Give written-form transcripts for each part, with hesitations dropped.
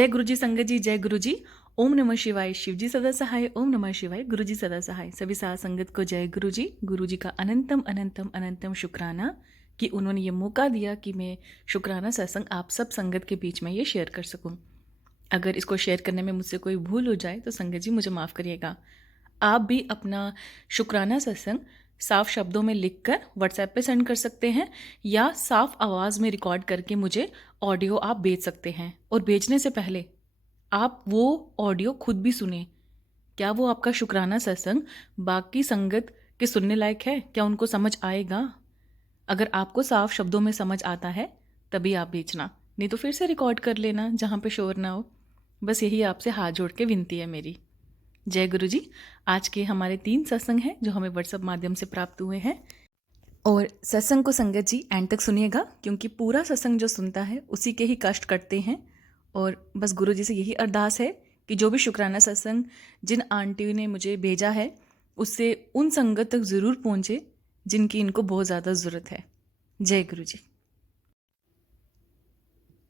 जय गुरुजी संगत जी, जय गुरुजी। ओम नमः शिवाय। शिवजी सदा सहाय। ओम नमः शिवाय। गुरुजी सदा सहाय। सभी साथ संगत को जय गुरुजी। गुरुजी का अनंतम अनंतम अनंतम शुक्राना कि उन्होंने ये मौका दिया कि मैं शुक्राना सत्संग आप सब संगत के बीच में ये शेयर कर सकूं। अगर इसको शेयर करने में मुझसे कोई भूल हो जाए तो संगत जी मुझे माफ़ करिएगा। आप भी अपना शुक्राना सत्संग साफ शब्दों में लिखकर व्हाट्सएप पे सेंड कर सकते हैं या साफ आवाज़ में रिकॉर्ड करके मुझे ऑडियो आप भेज सकते हैं। और भेजने से पहले आप वो ऑडियो खुद भी सुने। क्या वो आपका शुक्राना सत्संग बाकी संगत के सुनने लायक है? क्या उनको समझ आएगा? अगर आपको साफ शब्दों में समझ आता है तभी आप भेजना, नहीं तो फिर से रिकॉर्ड कर लेना जहाँ पे शोर ना हो। बस यही आपसे हाथ जोड़ के विनती है मेरी। जय गुरु जी। आज के हमारे 3 सत्संग हैं जो हमें व्हाट्सएप माध्यम से प्राप्त हुए हैं। और सत्संग को संगत जी एंड तक सुनिएगा, क्योंकि पूरा सत्संग जो सुनता है उसी के ही कष्ट कटते हैं। और बस गुरु जी से यही अरदास है कि जो भी शुक्राना सत्संग जिन आंटी ने मुझे भेजा है उससे उन संगत तक ज़रूर पहुँचे जिनकी इनको बहुत ज़्यादा ज़रूरत है। जय गुरु जी।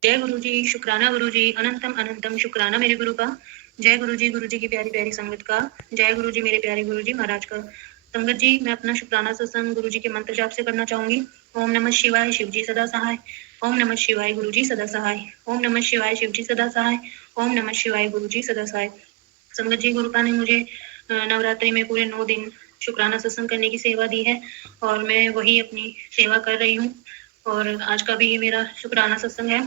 जय गुरु जी। शुक्राना गुरु जी। अनंतम अनंतम शुक्राना मेरे गुरु का। जय गुरु जी की प्यारी प्यारी संगत का। जय गुरु जी मेरे प्यारे गुरु जी महाराज का। संगत जी, मैं अपना शुक्राना सत्संग गुरु जी के मंत्र जाप से करना चाहूंगी। ओम नमः शिवाय। शिव जी सदा सहाय। ओम नमः शिवाय। गुरु जी सदा सहाय। ओम नमः शिवाय। शिव जी सदा सहाय। ओम नमः शिवाय। गुरु जी सदा सहाय। संगत जी, गुरुपा ने मुझे नवरात्रि में पूरे 9 दिन शुक्राना सत्संग करने की सेवा दी है और मैं वही अपनी सेवा कर रही हूँ। और आज का भी ये मेरा शुक्राना सत्संग है।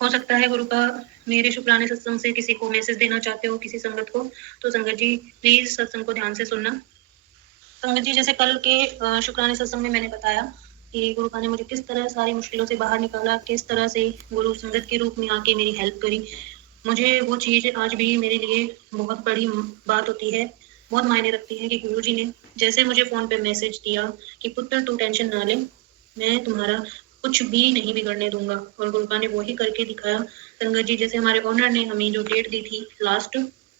हो सकता है गुरु का मेरे शुक्राने सत्संग से किसी को मैसेज देना चाहते हो, किसी संगत को, तो संगत जी प्लीज सत्संग को ध्यान से सुनना। संगत जी, जैसे कल के शुक्राने सत्संग में मैंने बताया कि गुरु ने मुझे किस तरह सारी मुश्किलों से बाहर निकाला, किस तरह से गुरु संगत के रूप में आके मेरी हेल्प करी। मुझे वो चीज आज भी मेरे लिए बहुत बड़ी बात होती है, बहुत मायने रखती है कि गुरु जी ने जैसे मुझे फोन पे मैसेज दिया कि पुत्र तू टेंशन ना ले, मैं तुम्हारा कुछ भी नहीं बिगड़ने दूंगा। और गुरुपा ने वो ही करके दिखाया। संगत जी, जैसे हमारे ओनर ने हमें जो डेट दी थी लास्ट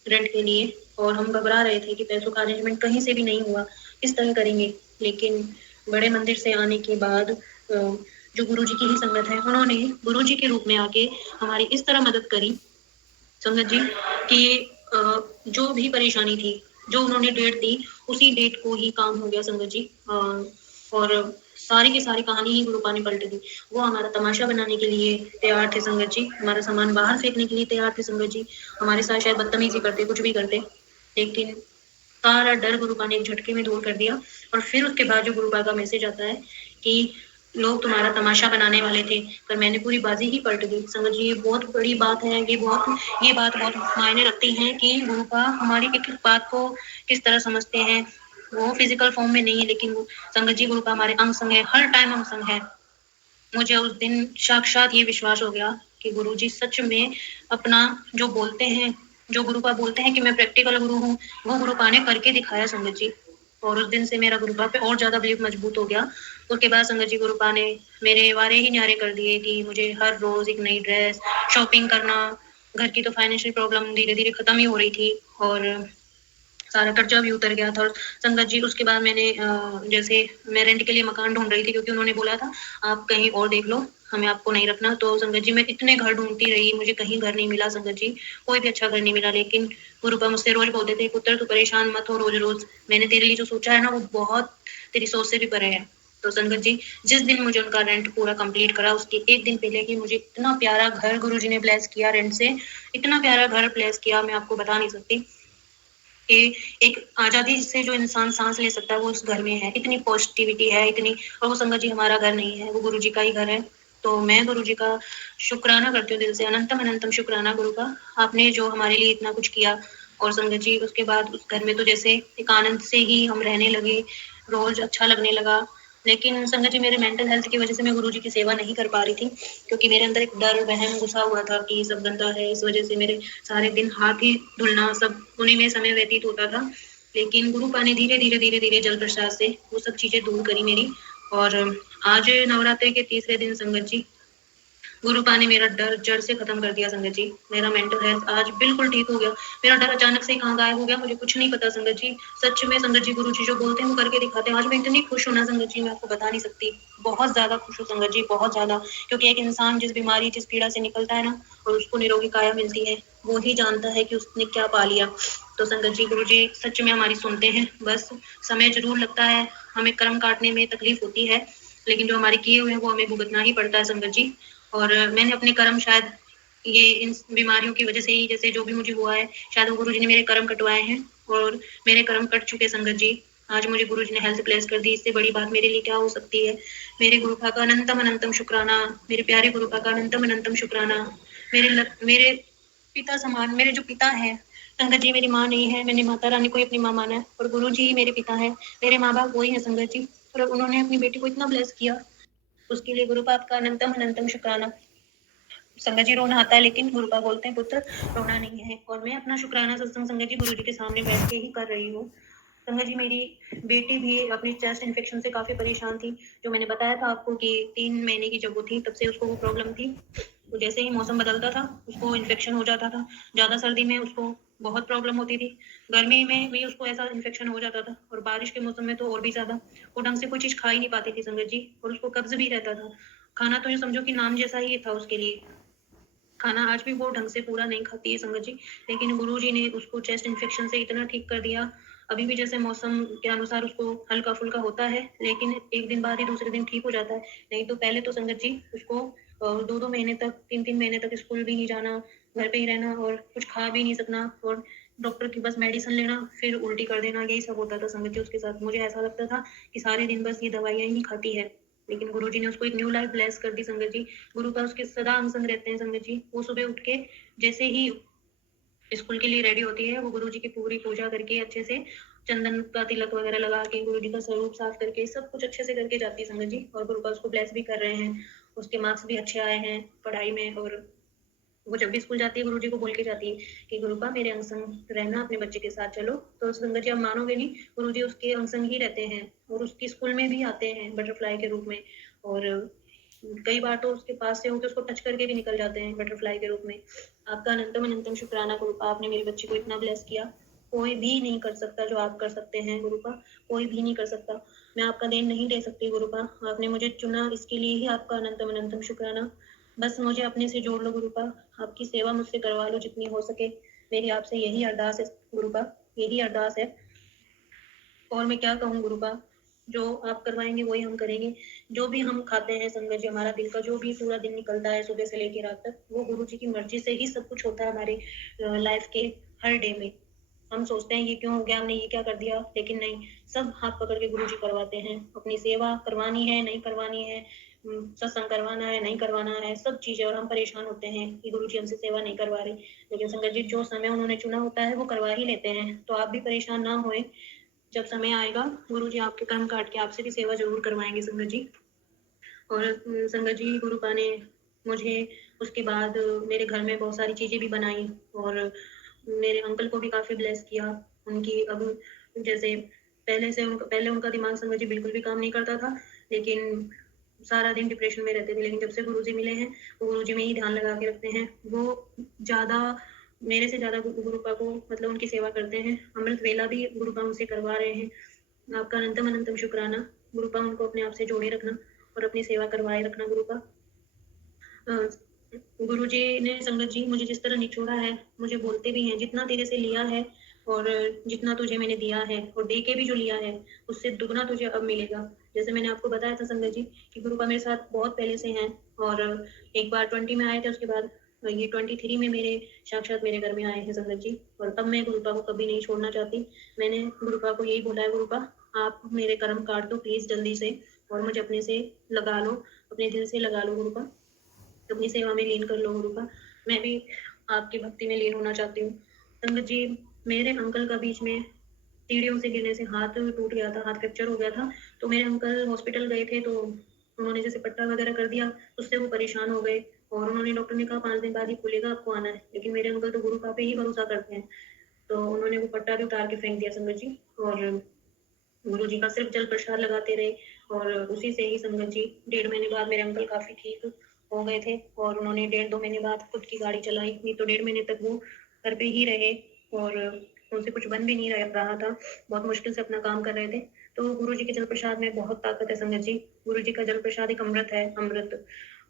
रेंट के लिए, और हम घबरा रहे थे कि पैसों का अरेंजमेंट कहीं से भी नहीं हुआ, किस तरह करेंगे। लेकिन बड़े मंदिर से आने के बाद जो गुरु जी की ही संगत है, उन्होंने गुरु जी के रूप में आके हमारी इस तरह मदद करी संगत जी कि जो भी परेशानी थी, जो उन्होंने डेट दी, उसी डेट को ही काम हो गया संगत जी। और सारी की सारी कहानी ही गुरुपा ने पलट दी। वो हमारा तमाशा बनाने के लिए तैयार थे संगत जी, हमारा सामान बाहर फेंकने के लिए तैयार थे संगत जी, हमारे साथ शायद बदतमीजी करते, कुछ भी करते, लेकिन सारा डर गुरुपा ने एक झटके में दूर कर दिया। और फिर उसके बाद जो गुरुपा का मैसेज आता है कि लोग तुम्हारा तमाशा बनाने वाले थे, पर मैंने पूरी बाजी ही पलट दी। संगत जी, ये बहुत बड़ी बात है, ये बात बहुत मायने रखती है कि गुरुपा हमारी एक एक बात को किस तरह समझते हैं। वो फिजिकल फॉर्म में नहीं है, लेकिन संगत जी गुरुपा हमारे अंग संग है, हर टाइम अंग संग है। मुझे उस दिन साक्षात ये विश्वास हो गया कि गुरु जी सच में अपना जो बोलते हैं, जो गुरुपा बोलते हैं कि मैं प्रैक्टिकल गुरु हूँ, वो गुरुपा ने करके दिखाया संगत जी। और उस दिन से मेरा गुरुपा पे और ज्यादा बिलीव मजबूत हो गया। उसके बाद संगत जी गुरुपा ने मेरे वारे ही न्यारे कर दिए कि मुझे हर रोज एक नई ड्रेस, शॉपिंग करना, घर की तो फाइनेंशियल प्रॉब्लम धीरे धीरे खत्म ही हो रही थी और सारा कर्जा भी उतर गया था। और संगत जी उसके बाद मैंने जैसे मैं रेंट के लिए मकान ढूंढ रही थी, क्योंकि उन्होंने बोला था आप कहीं और देख लो, हमें आपको नहीं रखना। तो संगत जी मैं इतने घर ढूंढती रही, मुझे कहीं घर नहीं मिला संगत जी, कोई भी अच्छा घर नहीं मिला। लेकिन गुरुपा मुझसे रोज बोलते थे, पुत्र तू परेशान मत हो रोज रोज, मैंने तेरे लिए जो सोचा है ना वो बहुत तेरी सोच से भी परे है। तो संगत जी, जिस दिन मुझे उनका रेंट पूरा कंप्लीट करा, उसके एक दिन पहले ही मुझे इतना प्यारा घर गुरुजी ने ब्लेस किया, रेंट से इतना प्यारा घर ब्लेस किया, मैं आपको बता नहीं सकती कि एक आजादी से जो इंसान सांस ले सकता है वो उस घर में है। इतनी पॉजिटिविटी है, इतनी। और वो संगत जी हमारा घर नहीं है, वो गुरु जी का ही घर है। तो मैं गुरु जी का शुक्राना करती हूँ दिल से, अनंतम अनंतम शुक्राना गुरु का, आपने जो हमारे लिए इतना कुछ किया। और संगत जी उसके बाद उस घर में तो जैसे एक आनंद से ही हम रहने लगे, रोज अच्छा लगने लगा। लेकिन संगत जी मेरे मेंटल हेल्थ की वजह से मैं गुरु जी की सेवा नहीं कर पा रही थी, क्योंकि मेरे अंदर एक डर वहम घुसा हुआ था कि सब गंदा है, इस वजह से मेरे सारे दिन हाथ ही धुलना, सब उन्हीं में समय व्यतीत होता था। लेकिन गुरुपा ने धीरे धीरे धीरे धीरे जल प्रसाद से वो सब चीजें दूर करी मेरी। और आज नवरात्रि के तीसरे दिन संगत जी गुरुपा ने मेरा डर जड़ से खत्म कर दिया संगत जी। मेरा मेंटल हेल्थ आज बिल्कुल ठीक हो गया। मेरा डर अचानक से ही कहाँ गायब हो गया, मुझे कुछ नहीं पता संगत जी। सच में संगत जी, गुरुजी जो बोलते हैं वो करके दिखाते हैं। आज मैं इतनी खुश हूँ ना संगत जी, मैं आपको बता नहीं सकती। बहुत ज़्यादा खुश हूँ संगत जी, बहुत ज़्यादा। क्योंकि एक इंसान जिस बीमारी, जिस पीड़ा से निकलता है ना, और उसको निरोगी काया मिलती है, वो ही जानता है कि उसने क्या पा लिया। तो संगत जी, गुरुजी सच में हमारी सुनते हैं। बस समय ज़रूर लगता है, हमें कर्म काटने में तकलीफ होती है, लेकिन जो हमारे किए हुए हैं वो हमें भुगतना ही पड़ता है संगत जी। और मैंने अपने कर्म शायद ये इन बीमारियों की वजह से ही, जैसे जो भी मुझे हुआ है, शायद वो गुरुजी ने मेरे कर्म कटवाए हैं और मेरे कर्म कट चुके संगत जी। आज मुझे गुरुजी ने हेल्थ ब्लेस कर दी, इससे बड़ी बात मेरे लिए क्या हो सकती है। मेरे गुरुपा का अनंतम अनंतम शुक्राना, मेरे प्यारे गुरुपा का अनंतम अनंतम शुक्राना। मेरे पिता समान, मेरे जो पिता हैं संगत जी, मेरी माँ नहीं है, मैंने माता रानी को ही अपनी माँ माना है और गुरु जी ही मेरे पिता हैं। मेरे माँ बाप वही है संगत जी, और उन्होंने अपनी बेटी को इतना ब्लेस किया, उसके लिए गुरुपा आपका अनंतम अनंतम शुक्राना। संगत जी, रोना आता है लेकिन गुरुपा बोलते हैं पुत्र रोना नहीं है। और मैं अपना शुक्राना सत्संग संगत जी गुरुजी के सामने बैठ के ही कर रही हूँ। संगत जी, मेरी बेटी भी अपनी चेस्ट इन्फेक्शन से काफ़ी परेशान थी। जो मैंने बताया था आपको कि 3 महीने की जब वो थी, तब से उसको वो प्रॉब्लम थी। तो जैसे ही मौसम बदलता था, उसको इन्फेक्शन हो जाता था। ज़्यादा सर्दी में उसको बहुत प्रॉब्लम होती थी, गर्मी में भी उसको ऐसा इन्फेक्शन हो जाता था, और बारिश के मौसम में तो और भी ज़्यादा। वो ढंग से कोई चीज़ खा ही नहीं पाती थी संगत जी, और उसको कब्ज़ भी रहता था। खाना तो यूँ समझो कि नाम जैसा ही था उसके लिए। खाना आज भी वो ढंग से पूरा नहीं खाती है संगत जी, लेकिन गुरुजी ने उसको चेस्ट इन्फेक्शन से इतना ठीक कर दिया। अभी भी जैसे मौसम के अनुसार उसको हल्का-फुल्का होता है, लेकिन 1 दिन बाद ही दूसरे दिन ठीक हो जाता है। नहीं तो पहले तो संगत जी उसको 2-2 महीने तक, 3-3 महीने तक स्कूल भी नहीं जाना, घर पे ही रहना और कुछ खा भी नहीं सकना, और डॉक्टर की बस मेडिसिन लेना, फिर उल्टी कर देना, यही सब होता था संगत जी उसके साथ। मुझे ऐसा लगता था कि सारे दिन बस ये दवाइयाँ ही खाती है, लेकिन गुरुजी ने उसको एक न्यू लाइफ ब्लेस कर दी संगत जी। गुरु का उसके सदा अंग संग रहते हैं संगत जी। वो सुबह उठ के जैसे ही स्कूल के लिए रेडी होती है, वो गुरुजी की पूरी पूजा करके अच्छे से चंदन का तिलक वगैरह लगा के, गुरुजी का स्वरूप साफ करके, सब कुछ अच्छे से करके जाती है संगत जी। और गुरु का उसको ब्लेस भी कर रहे हैं, उसके मार्क्स भी अच्छे आए हैं पढ़ाई में। और वो जब भी स्कूल जाती है गुरुजी को बोल के जाती है कि गुरुपा मेरे अंग संग रहना, अपने बच्चे के साथ चलो। तो संगत जी, आप मानोगे नहीं, गुरुजी उसके अंग संग ही रहते हैं और उसकी स्कूल में भी आते हैं बटरफ्लाई के रूप में। और कई बार तो उसके पास से होके उसको टच करके भी निकल जाते हैं बटरफ्लाई के रूप में। आपका अनंतम अनंतम शुक्राना गुरुपा, आपने मेरे बच्चे को इतना ब्लेस किया। कोई भी नहीं कर सकता जो आप कर सकते हैं गुरुपा, कोई भी नहीं कर सकता। मैं आपका देन नहीं दे सकती गुरुपा, आपने मुझे चुना, इसके लिए ही आपका अनंतम अनंतम शुक्राना। बस मुझे अपने से जोड़ लो गुरुपा, आपकी सेवा मुझसे करवा लो जितनी हो सके। मेरी आपसे यही अरदास है गुरुपा, यही अरदास है। और मैं क्या कहूँ गुरुपा, जो आप करवाएंगे वही हम करेंगे। जो भी हम खाते हैं संगत जी, हमारा दिन का जो भी पूरा दिन निकलता है सुबह से लेकर रात तक, वो गुरु जी की मर्जी से ही सब कुछ होता है हमारे लाइफ के हर डे में। हम सोचते हैं ये क्यों हो गया, हमने ये क्या कर दिया, लेकिन नहीं, सब हाथ पकड़ के गुरु जी करवाते हैं। अपनी सेवा करवानी है नहीं करवानी है, सत्संग करवाना है नहीं करवाना है, सब चीजें। और हम परेशान होते हैं कि गुरु जी हमसे सेवा नहीं करवा रहे, लेकिन संगत जी जो समय उन्होंने चुना होता है वो करवा ही लेते हैं। तो आप भी परेशान ना होए, जब समय आएगा गुरुजी आपके कर्म काट के आपसे भी सेवा जरूर करवाएंगे संगत जी। और संगत जी, गुरुपा ने मुझे उसके बाद मेरे घर में बहुत सारी चीजें भी बनाई, और मेरे अंकल को भी काफी ब्लेस किया। उनकी अब जैसे पहले उनका दिमाग संगत जी बिल्कुल भी काम नहीं करता था, लेकिन सारा दिन डिप्रेशन में रहते थे। लेकिन जब से गुरुजी मिले हैं, वो गुरुजी में ही ध्यान लगा के रखते हैं। वो ज्यादा, मेरे से ज्यादा गुरुपा को मतलब उनकी सेवा करते हैं। अमृत वेला भी गुरुपा उनसे करवा रहे हैं। आपका अनंतम अनंतम शुक्राना गुरुपा, उनको अपने आप से जोड़े रखना और अपनी सेवा करवाए रखना गुरुपा। गुरु जी ने संगत जी मुझे जिस तरह निचोड़ा है, मुझे बोलते भी हैं जितना तेरे से लिया है और जितना तुझे मैंने दिया है और दे के भी जो लिया है, उससे दुगना तुझे अब मिलेगा। जैसे मैंने आपको बताया था संगत जी कि गुरुपा मेरे साथ बहुत पहले से हैं, और एक बार 20 में आए थे, उसके बाद ये 23 में मेरे साक्षात मेरे घर में आए हैं संगत जी। और अब मैं गुरुपा को कभी नहीं छोड़ना चाहती। मैंने गुरुपा को यही बोला है, गुरुपा आप मेरे कर्म काट दो प्लीज जल्दी से, और मुझे अपने से लगा लो, अपने दिल से लगा लो गुरुपा, अपनी सेवा में लीन कर लो गुरुपा। मैं भी आपकी भक्ति में लीन होना चाहती हूँ संगत जी। मेरे अंकल का बीच में सीढ़ियों से गिरने से हाथ टूट गया था, हाथ फ्रैक्चर हो गया था। तो मेरे अंकल हॉस्पिटल गए थे, तो उन्होंने जैसे पट्टा वगैरह कर दिया, उससे वो परेशान हो गए, और उन्होंने, डॉक्टर ने कहा 5 दिन बाद ही खुलेगा, आपको आना है। लेकिन मेरे अंकल तो गुरुपा पे ही भरोसा करते हैं, तो उन्होंने वो पट्टा भी उतार के फेंक दिया संगत जी। और गुरु जी का सिर्फ जल प्रसाद लगाते रहे, और उसी से ही संगत जी 1.5 महीने बाद मेरे अंकल काफी ठीक हो गए थे और उन्होंने 1.5-2 महीने बाद खुद की गाड़ी चलाई, नहीं तो 1.5 महीने तक वो घर पे ही रहे और उनसे कुछ बन भी नहीं रहा था, बहुत मुश्किल से अपना काम कर रहे थे। तो गुरु जी के जल प्रसाद में बहुत ताकत है संगत जी, गुरु जी का जल प्रसाद एक अमृत है, अमृत।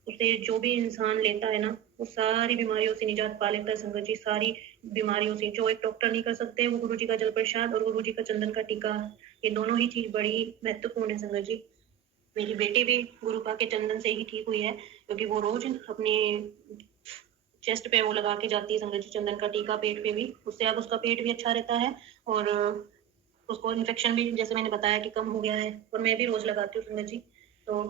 उसे जो भी इंसान लेता है ना, वो सारी बीमारियों से निजात पा लेता है संगत जी, सारी बीमारियों से, जो एक डॉक्टर नहीं कर सकते, वो गुरु जी का जल प्रसाद और गुरु जी का चंदन का टीका, ये दोनों ही चीज़ बड़ी महत्वपूर्ण है संगत जी। मेरी बेटी भी गुरुपा के चंदन से ही ठीक हुई है, क्योंकि वो रोज अपने चेस्ट पे वो लगा के जाती है संगत जी चंदन का टीका, पेट पे भी, उससे अब उसका पेट भी अच्छा रहता है और उसको इन्फेक्शन भी जैसे मैंने बताया कि कम हो गया है और मैं भी रोज लगाती हूँ संगत जी। तो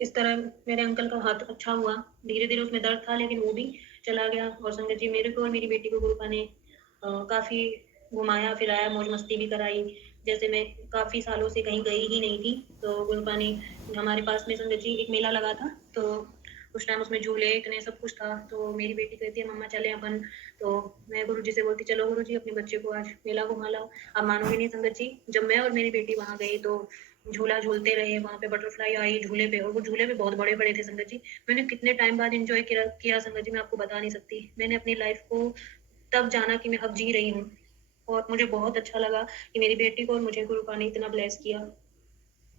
इस तरह मेरे अंकल का हाथ अच्छा हुआ, धीरे धीरे उसमें दर्द था लेकिन वो भी चला गया। और संगत जी मेरे को और मेरी बेटी को गुरुपा ने काफी घुमाया फिराया, मौज मस्ती भी कराई। जैसे मैं काफी सालों से कहीं गई ही नहीं थी, तो गुरुपा ने हमारे पास में संगत जी एक मेला लगा था, तो उस टाइम उसमें झूले इतने सब कुछ था, तो मेरी बेटी कहती है मम्मा चले अपन, तो मैं गुरुजी से बोलती चलो गुरुजी अपने बच्चे को आज मेला घुमा लाओ। अब मानोगे नहीं संगत जी, जब मैं और मेरी बेटी वहां गई तो झूला झूलते रहे, वहां पे बटरफ्लाई आई झूले पे, और वो झूले भी बहुत बड़े बड़े थे संगत जी। मैंने कितने टाइम बाद इंजॉय किया संगत जी, मैं आपको बता नहीं सकती। मैंने अपनी लाइफ को तब जाना कि मैं अब जी रही हूँ, और मुझे बहुत अच्छा लगा कि मेरी बेटी को और मुझे गुरुपा ने इतना ब्लेस किया,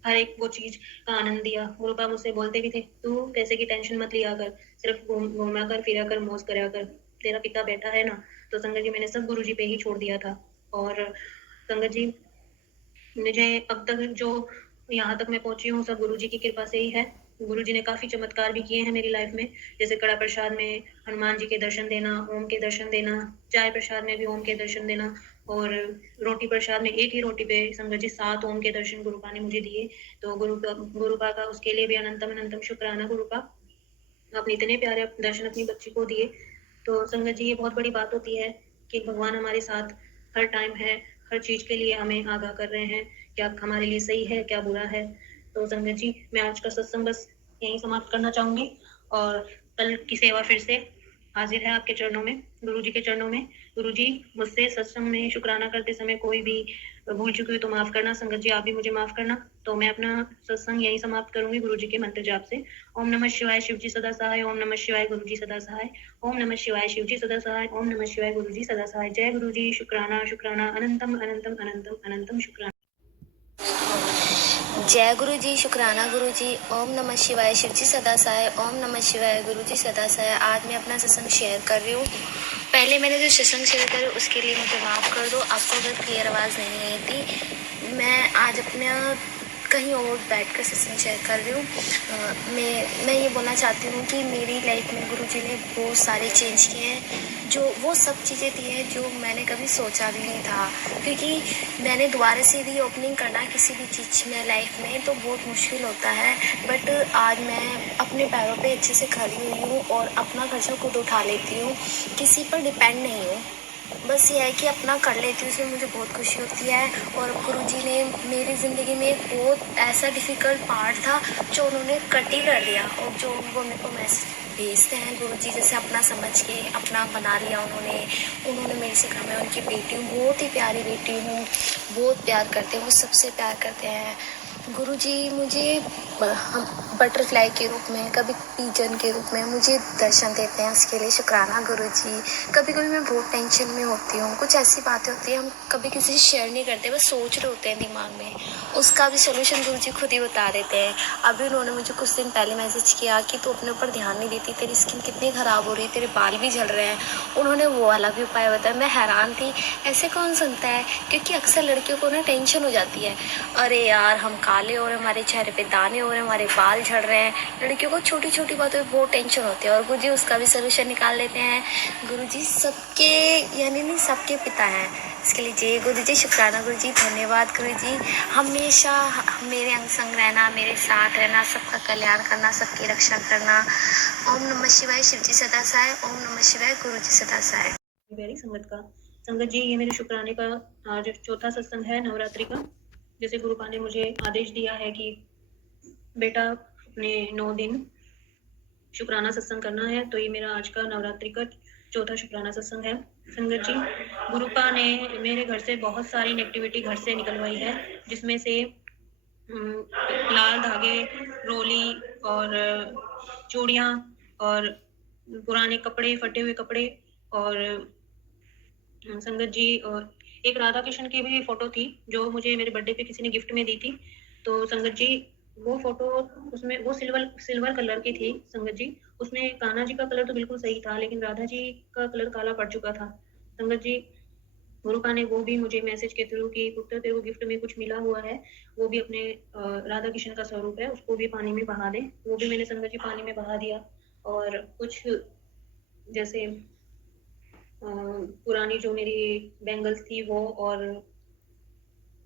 हर एक वो चीज का आनंद दिया। गुरुपा मुझसे बोलते भी थे तू पैसे की टेंशन मत लिया कर, सिर्फ घूमा कर फिरा कर मौज करा कर, तेरा पिता बैठा है ना। तो संगत जी मैंने सब गुरु जी पे ही छोड़ दिया था। और संगत जी मुझे अब तक जो यहाँ तक मैं पहुंची हूँ सब गुरु जी की कृपा से ही है। गुरु जी ने काफी चमत्कार भी किए हैं मेरी लाइफ में, जैसे कड़ा प्रसाद में हनुमान जी के दर्शन देना, ओम के दर्शन देना, चाय प्रसाद में भी ओम के दर्शन देना, और रोटी प्रसाद में एक ही रोटी पे संगत जी 7 ओम के दर्शन गुरुपा ने मुझे दिए। तो गुरुपा का उसके लिए भी अनंतम अनंतम शुक्राना गुरुपा, आपने इतने प्यारे दर्शन अपनी बच्ची को दिए। तो संगत जी ये बहुत बड़ी बात होती है कि भगवान हमारे साथ हर टाइम है, हर चीज के लिए हमें आगाह कर रहे हैं, क्या हमारे लिए सही है क्या बुरा है। तो संगत जी मैं आज का सत्संग बस यहीं समाप्त करना चाहूंगी, और कल की सेवा फिर से हाजिर है आपके चरणों में, गुरु जी के चरणों में। गुरु जी मुझसे सत्संग में शुक्राना करते समय कोई भी भूल चुकी हुई तो माफ करना, संगत जी आप भी मुझे माफ करना। तो मैं अपना सत्संग यहीं समाप्त करूंगी गुरु जी के मंत्र जाप से। ओम नमः शिवाय शिव जी सदा सहाय, ओम नमः शिवाय गुरु जी सदा सहाय, ओम नमः शिवाय शिव जी सदा सहाय, ओम नमः शिवाय गुरु जी सदा सहाय। जय गुरु जी, शुक्राना शुक्राना, अनंतम अनंतम अनंतम अनंतम शुक्राना। जय गुरु जी, शुक्राना गुरु जी। ओम नमः शिवाय शिव जी सदा सहाय, ओम नमः शिवाय गुरु जी सदा सहाय। आज मैं अपना सत्संग शेयर कर रही हूँ। पहले मैंने जो सत्संग शेयर करा उसके लिए मुझे माफ़ कर दो, आपको अगर क्लियर आवाज़ नहीं आई थी। मैं आज अपना कहीं और बैठ कर सत्संग शेयर कर रही हूँ। मैं ये बोलना चाहती हूँ कि मेरी लाइफ में गुरुजी ने बहुत सारे चेंज किए हैं, जो वो सब चीज़ें दी हैं जो मैंने कभी सोचा भी नहीं था। क्योंकि मैंने दोबारा से री ओपनिंग करना किसी भी चीज़ में लाइफ में तो बहुत मुश्किल होता है, बट आज मैं अपने पैरों पे अच्छे से खड़ी हुई हूँ और अपना खर्चा खुद उठा लेती हूँ, किसी पर डिपेंड नहीं हूँ। बस ये है कि अपना कर लेती हूँ, उसमें मुझे बहुत खुशी होती है। और गुरुजी ने मेरी ज़िंदगी में एक बहुत ऐसा डिफ़िकल्ट पार्ट था जो उन्होंने कट ही कर दिया, और जो वो मेरे को मैसेज भेजते हैं गुरुजी जैसे अपना समझ के अपना बना लिया उन्होंने मेरे से कहा मैं उनकी बेटी हूँ, बहुत ही प्यारी बेटी हूँ, बहुत प्यार करते हैं, वो सबसे प्यार करते हैं। गुरुजी मुझे बटरफ्लाई के रूप में, कभी पिजन के रूप में मुझे दर्शन देते हैं, उसके लिए शुक्राना गुरुजी। कभी कभी मैं बहुत टेंशन में होती हूँ, कुछ ऐसी बातें होती हैं हम कभी किसी से शेयर नहीं करते, बस सोच रहे होते हैं दिमाग में, उसका भी सोल्यूशन गुरुजी खुद ही बता देते हैं। अभी उन्होंने मुझे कुछ दिन पहले मैसेज किया कि तू अपने ऊपर ध्यान नहीं देती, तेरी स्किन कितनी ख़राब हो रही है, तेरे बाल भी झड़ रहे हैं। उन्होंने वो वाला भी उपाय बताया। मैं हैरान थी, ऐसे कौन सुनता है, क्योंकि अक्सर लड़कियों को ना टेंशन हो जाती है, अरे यार हम काले हो रहे हैं, हमारे चेहरे पे दाने हो रहे हैं, हमारे बाल झड़ रहे हैं। लड़कियों को छोटी छोटी बातों पे बहुत टेंशन होती है, और गुरुजी उसका भी सोल्यूशन निकाल लेते हैं। गुरुजी सबके यानी नहीं सबके पिता हैं, इसके लिए जय गुरुजी, शुक्राना गुरुजी, धन्यवाद गुरुजी। हमेशा मेरे अंग संग रहना, मेरे साथ रहना, सबका कल्याण करना, सबकी रक्षा करना। ओम नमः शिवाय शिव जी सदा सहाय, ओम नमः शिवाय गुरु जी सदा सहाय। मेरी संगत का संगत जी, ये मेरे शुक्राने का आज चौथा सत्संग है नवरात्रि का। जैसे गुरुपा ने मुझे आदेश दिया है कि बेटा अपने 9 दिन शुक्राना सत्संग करना है, तो ये मेरा आज का नवरात्रि का चौथा शुक्राना सत्संग है। संगत जी, गुरुपा ने मेरे घर से बहुत सारी नेगेटिविटी घर से निकलवाई है, जिसमें से लाल धागे, रोली और चूड़ियाँ और पुराने कपड़े, फटे हुए कपड़े और संगत जी एक राधा कृष्ण की भी फ़ोटो थी, जो मुझे मेरे बर्थडे पे किसी ने गिफ्ट में दी थी। तो संगत जी, वो फ़ोटो उसमें वो सिल्वर सिल्वर कलर की थी संगत जी। उसमें कान्हा जी का कलर तो बिल्कुल सही था, लेकिन राधा जी का कलर काला पड़ चुका था। संगत जी, गुरुपा ने वो भी मुझे मैसेज के थ्रू कि पुत्र तेरे को गिफ्ट में कुछ मिला हुआ है, वो भी अपने राधा कृष्ण का स्वरूप है, उसको भी पानी में बहा दे। वो भी मैंने संगत जी पानी में बहा दिया। और कुछ जैसे पुरानी जो मेरी बैंगल्स थी वो, और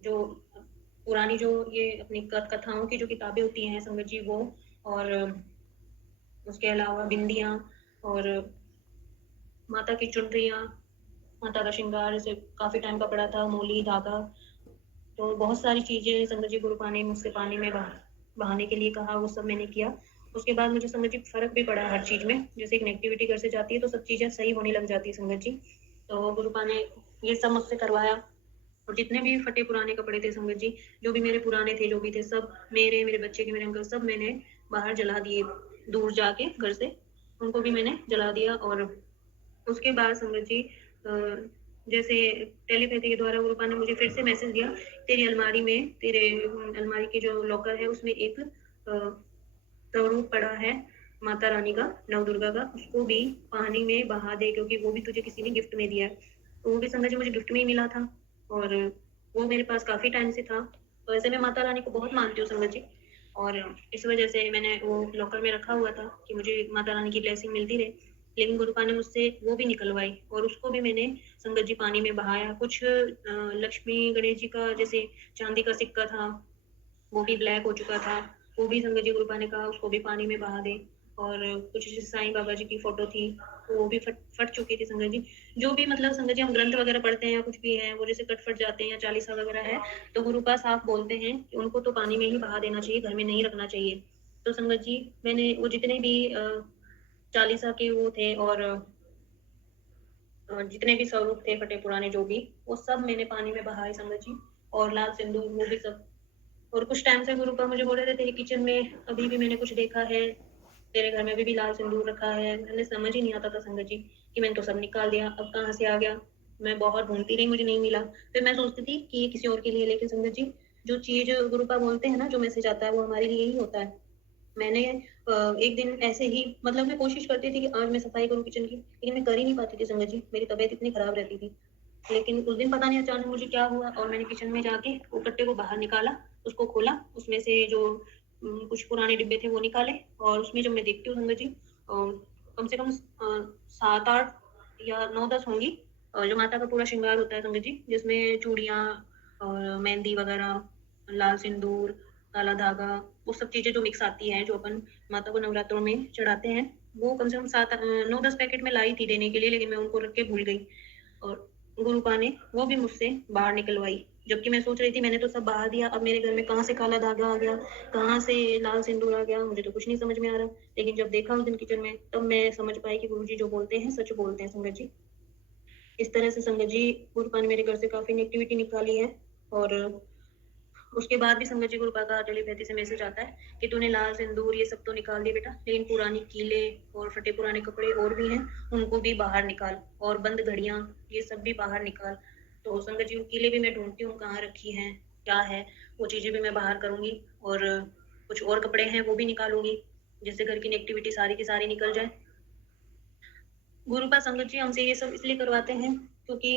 जो पुरानी जो ये अपनी कथाओं की जो किताबें होती हैं संगत जी वो, और उसके अलावा बिंदियाँ और माता की चुनरियाँ, माता का श्रृंगार जैसे काफ़ी टाइम का पड़ा था, मोली, धागा, तो बहुत सारी चीज़ें संगत जी गुरुपा ने मुझसे पानी में बहाने के लिए कहा, वो सब मैंने किया। उसके बाद मुझे संगत जी फ़र्क भी पड़ा हर चीज़ में। जैसे एक नेगेटिविटी घर से जाती है तो सब चीज़ें सही होने लग जाती है संगत जी। तो गुरुपा ने ये सब मुझसे करवाया। और जितने भी फटे पुराने कपड़े थे संगत जी, जो भी मेरे पुराने थे, जो भी थे सब मेरे बच्चे के, मेरे अंकल, सब मैंने बाहर जला दिए, दूर जाके घर से, उनको भी मैंने जला दिया। और उसके बाद संगत जी जैसे टेलीपैथी के द्वारा गुरुपा ने मुझे फिर से मैसेज दिया, तेरी अलमारी में, तेरे अलमारी के जो लॉकर है उसमें एक स्वरूप पड़ा है माता रानी का, नवदुर्गा का, उसको भी पानी में बहा दे, क्योंकि वो भी तुझे किसी ने गिफ्ट में दिया है। तो वो भी संगत जी मुझे गिफ्ट में ही मिला था, और वो मेरे पास काफ़ी टाइम से था। तो ऐसे मैं माता रानी को बहुत मानती हूँ संगत जी, और इस वजह से मैंने वो लॉकर में रखा हुआ था कि मुझे माता रानी की ब्लेसिंग मिलती रहे। लेकिन गुरुपा ने मुझसे वो भी निकलवाई, और उसको भी मैंने संगत जी पानी में बहाया। कुछ लक्ष्मी गणेश जी का जैसे चांदी का सिक्का था, वो भी ब्लैक हो चुका था, वो भी संगत जी गुरुपा ने कहा उसको भी पानी में बहा दे। और कुछ जैसे साईं बाबा जी की फ़ोटो थी, वो भी फट चुकी थी संगत जी। जो भी मतलब संगत जी हम ग्रंथ वगैरह पढ़ते हैं या कुछ भी है, वो जैसे कट-फट जाते हैं या चालीसा वगैरह है, तो गुरुपा साफ बोलते हैं कि उनको तो पानी में ही बहा देना चाहिए, घर में नहीं रखना चाहिए। तो संगत जी, मैंने वो जितने भी चालीसा के वो थे, और जितने भी स्वरूप थे फटे पुराने जो भी, वो सब मैंने पानी में बहाए संगत जी। और लाल सिंदूर वो भी सब। और कुछ टाइम से गुरुपा मुझे बोल रहे थे तेरे किचन में अभी भी मैंने कुछ देखा है, तेरे घर में अभी भी लाल सिंदूर रखा है। मैंने समझ ही नहीं आता था संगत जी कि मैंने तो सब निकाल दिया, अब कहाँ से आ गया। मैं बहुत ढूंढती रही, मुझे नहीं मिला। फिर मैं सोचती थी कि ये किसी और के लिए, लेकिन संगत जी, जो चीज गुरुपा बोलते हैं ना, जो मैसेज आता है वो हमारे लिए ही होता है। मैंने एक दिन ऐसे ही मतलब मैं कोशिश करती थी कि आज मैं सफाई करूँ किचन की, लेकिन मैं कर ही नहीं पाती थी संगत जी, मेरी तबीयत इतनी खराब रहती थी। लेकिन उस दिन पता नहीं अचानक मुझे क्या हुआ, और मैंने किचन में जाके वो कट्टे को बाहर निकाला, उसको खोला, उसमें से जो कुछ पुराने डिब्बे थे वो निकाले, और उसमें जब मैं देखती हूँ संगत जी, कम से कम 7-8 या 9-10 होंगी, जो माता का पूरा श्रृंगार होता है संगत जी, जिसमें चूड़ियाँ और मेहंदी वगैरह, लाल सिंदूर, काला धागा, वो सब चीज़ें जो मिक्स आती हैं, जो अपन माता को नवरात्रों में चढ़ाते हैं, वो कम से कम 9-10 पैकेट में लाई थी देने के लिए, लेकिन मैं उनको रख के भूल गई। और गुरुपा ने वो भी मुझसे बाहर निकलवाई, जबकि मैं सोच रही थी मैंने तो सब बहा दिया, अब मेरे घर में कहाँ से काला धागा आ गया, कहाँ से लाल सिंदूर आ गया, मुझे तो कुछ नहीं समझ में आ रहा। लेकिन जब देखा उस दिन किचन में, तब मैं समझ पाई कि गुरुजी जो बोलते हैं सच बोलते हैं संगत जी। इस तरह से संगत जी, गुरुपा ने मेरे घर से काफ़ी नेगेटिविटी निकाली है। और उसके बाद भी संगत जी गुरुपा का टेलीपैथी से मैसेज आता है कि तूने लाल सिंदूर ये सब तो निकाल दिए बेटा, लेकिन पुरानी कीले और फटे पुराने कपड़े और भी हैं, उनको भी बाहर निकाल, और बंद घड़ियां ये सब भी बाहर निकाल। तो संगत जी, वो कीले भी मैं ढूंढती हूँ कहाँ रखी हैं, क्या है, वो चीज़ें भी मैं बाहर करूँगी। और कुछ और कपड़े हैं वो भी निकालूंगी, जिससे घर की नेगेटिविटी सारी की सारी निकल जाए। गुरुपा संगत जी हमसे ये सब इसलिए करवाते हैं क्योंकि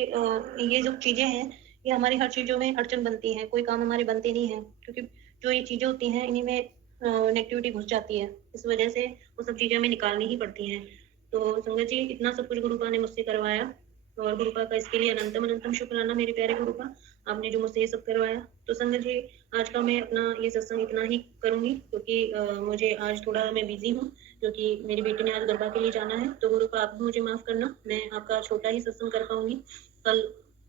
ये जो चीज़ें हैं, ये हमारी हर चीज़ों में अड़चन बनती हैं, कोई काम हमारे बनते नहीं हैं, क्योंकि जो ये चीज़ें होती हैं इन्हीं में नेगेटिविटी घुस जाती है। इस वजह से वो सब चीज़ें हमें निकालनी ही पड़ती हैं। तो संगत जी, इतना सब कुछ गुरुपा ने मुझसे करवाया, और गुरुपा का इसके लिए अनंतम अनंतम शुक्राना मेरे प्यारे गुरुपा, आपने जो मुझसे ये सब करवाया। तो संगत जी, आज का मैं अपना ये सत्संग इतना ही करूँगी, क्योंकि मुझे आज थोड़ा मैं बिज़ी हूँ, क्योंकि मेरी बेटी ने आज गरबा के लिए जाना है। तो गुरुपा, आप भी मुझे माफ़ करना, मैं आपका छोटा ही सत्संग कर पाऊँगी, कल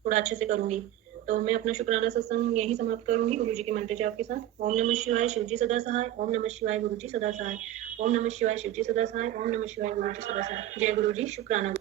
थोड़ा अच्छे से करूँगी। तो मैं अपना शुक्राना सत्संग यहीं समाप्त करूँगी गुरु जी के मंत्र जाप के साथ। ओम नमः शिवाय, शिव जी सदा सहाय। ओम नमः शिवाय, गुरु जी सदा सहाय। ओम नमः शिवाय, शिव जी सदा सहाय। ओम नमः शिवाय, गुरु जी सदा सहाय। जय गुरु जी, शुक्राना।